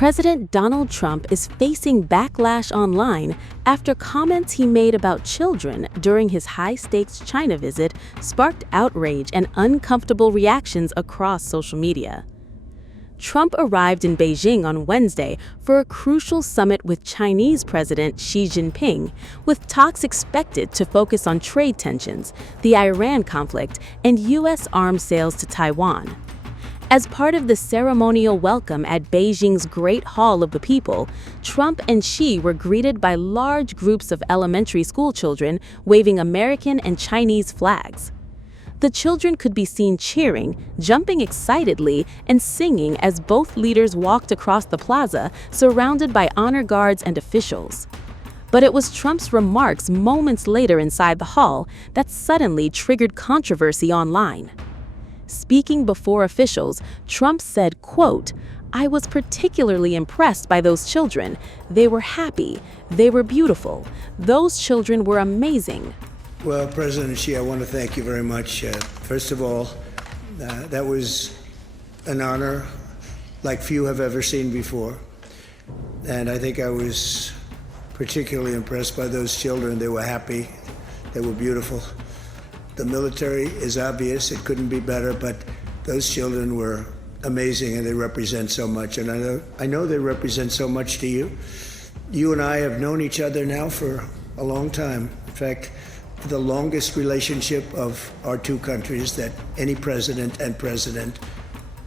President Donald Trump is facing backlash online after comments he made about children during his high-stakes China visit sparked outrage and uncomfortable reactions across social media. Trump arrived in Beijing on Wednesday for a crucial summit with Chinese President Xi Jinping, with talks expected to focus on trade tensions, the Iran conflict, and U.S. arms sales to Taiwan. As part of the ceremonial welcome at Beijing's Great Hall of the People, Trump and Xi were greeted by large groups of elementary school children waving American and Chinese flags. The children could be seen cheering, jumping excitedly, and singing as both leaders walked across the plaza, surrounded by honor guards and officials. But it was Trump's remarks moments later inside the hall that suddenly triggered controversy online. Speaking before officials, Trump said, quote, "I was particularly impressed by those children. They were happy. They were beautiful. Those children were amazing." Well, President Xi, I want to thank you very much. First of all, that was an honor like few have ever seen before. And I think I was particularly impressed by those children. They were happy. They were beautiful. The military is obvious, it couldn't be better, but those children were amazing and they represent so much. And I know they represent so much to you. You and I have known each other now for a long time. In fact, the longest relationship of our two countries that any president and president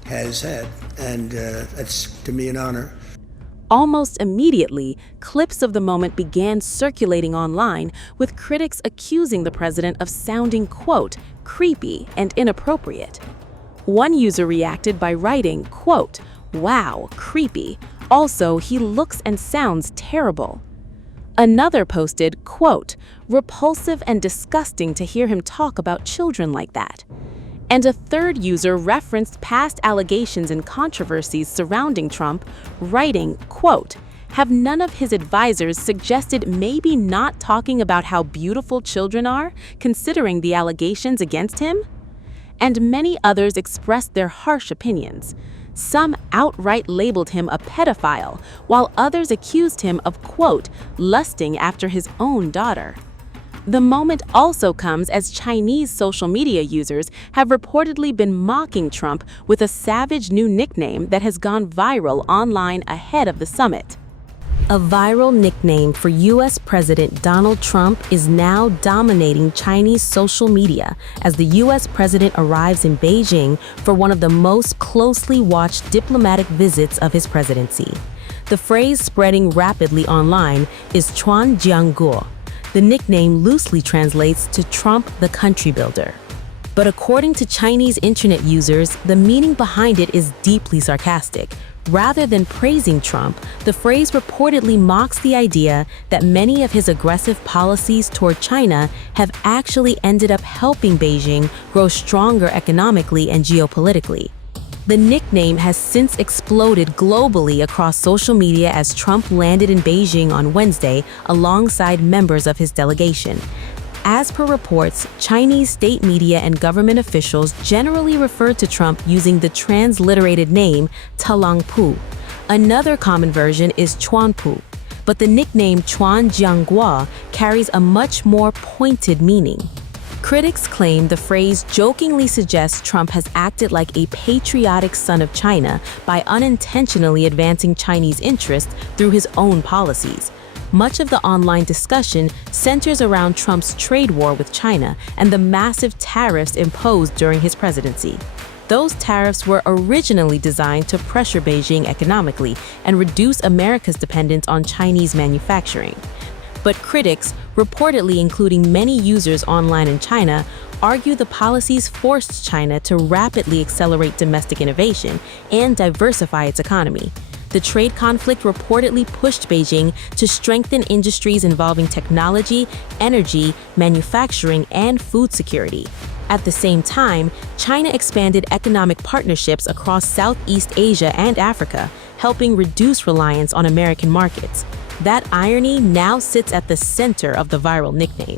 has had. And that's, to me, an honor. Almost immediately, clips of the moment began circulating online, with critics accusing the president of sounding, quote, "creepy and inappropriate." One user reacted by writing, quote, "Wow, creepy. Also, he looks and sounds terrible." Another posted, quote, "Repulsive and disgusting to hear him talk about children like that." And a third user referenced past allegations and controversies surrounding Trump, writing, quote, "Have none of his advisors suggested maybe not talking about how beautiful children are, considering the allegations against him?" And many others expressed their harsh opinions. Some outright labeled him a pedophile, while others accused him of, quote, "lusting after his own daughter." The moment also comes as Chinese social media users have reportedly been mocking Trump with a savage new nickname that has gone viral online ahead of the summit. A viral nickname for U.S. President Donald Trump is now dominating Chinese social media as the U.S. president arrives in Beijing for one of the most closely watched diplomatic visits of his presidency. The phrase spreading rapidly online is Chuan Jiangguo. The nickname loosely translates to Trump the Country Builder. But according to Chinese internet users, the meaning behind it is deeply sarcastic. Rather than praising Trump, the phrase reportedly mocks the idea that many of his aggressive policies toward China have actually ended up helping Beijing grow stronger economically and geopolitically. The nickname has since exploded globally across social media as Trump landed in Beijing on Wednesday alongside members of his delegation. As per reports, Chinese state media and government officials generally referred to Trump using the transliterated name Talangpu. Another common version is Chuanpu, but the nickname Chuan Jiangguo carries a much more pointed meaning. Critics claim the phrase jokingly suggests Trump has acted like a patriotic son of China by unintentionally advancing Chinese interests through his own policies. Much of the online discussion centers around Trump's trade war with China and the massive tariffs imposed during his presidency. Those tariffs were originally designed to pressure Beijing economically and reduce America's dependence on Chinese manufacturing. But critics, reportedly including many users online in China, argue the policies forced China to rapidly accelerate domestic innovation and diversify its economy. The trade conflict reportedly pushed Beijing to strengthen industries involving technology, energy, manufacturing, and food security. At the same time, China expanded economic partnerships across Southeast Asia and Africa, helping reduce reliance on American markets. That irony now sits at the center of the viral nickname.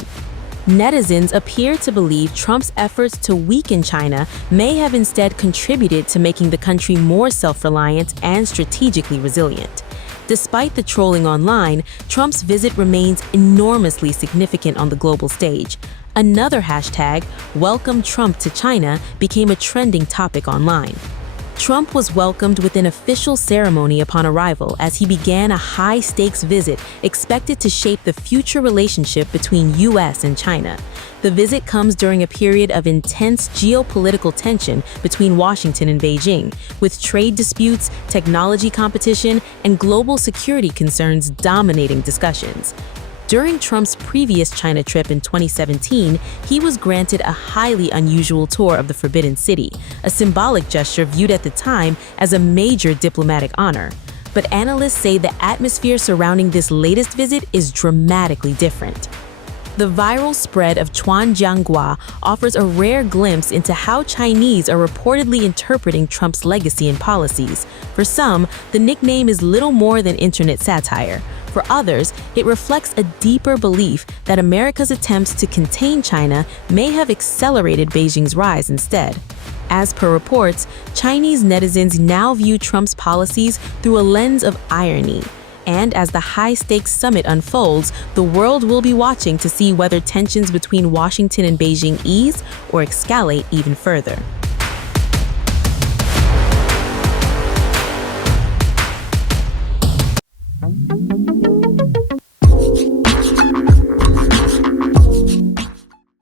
Netizens appear to believe Trump's efforts to weaken China may have instead contributed to making the country more self-reliant and strategically resilient. Despite the trolling online, Trump's visit remains enormously significant on the global stage. Another hashtag, Welcome Trump to China, became a trending topic online. Trump was welcomed with an official ceremony upon arrival as he began a high-stakes visit expected to shape the future relationship between U.S. and China. The visit comes during a period of intense geopolitical tension between Washington and Beijing, with trade disputes, technology competition, and global security concerns dominating discussions. During Trump's previous China trip in 2017, he was granted a highly unusual tour of the Forbidden City, a symbolic gesture viewed at the time as a major diplomatic honor. But analysts say the atmosphere surrounding this latest visit is dramatically different. The viral spread of Chuanjianghua offers a rare glimpse into how Chinese are reportedly interpreting Trump's legacy and policies. For some, the nickname is little more than internet satire. For others, it reflects a deeper belief that America's attempts to contain China may have accelerated Beijing's rise instead. As per reports, Chinese netizens now view Trump's policies through a lens of irony. And as the high-stakes summit unfolds, the world will be watching to see whether tensions between Washington and Beijing ease or escalate even further.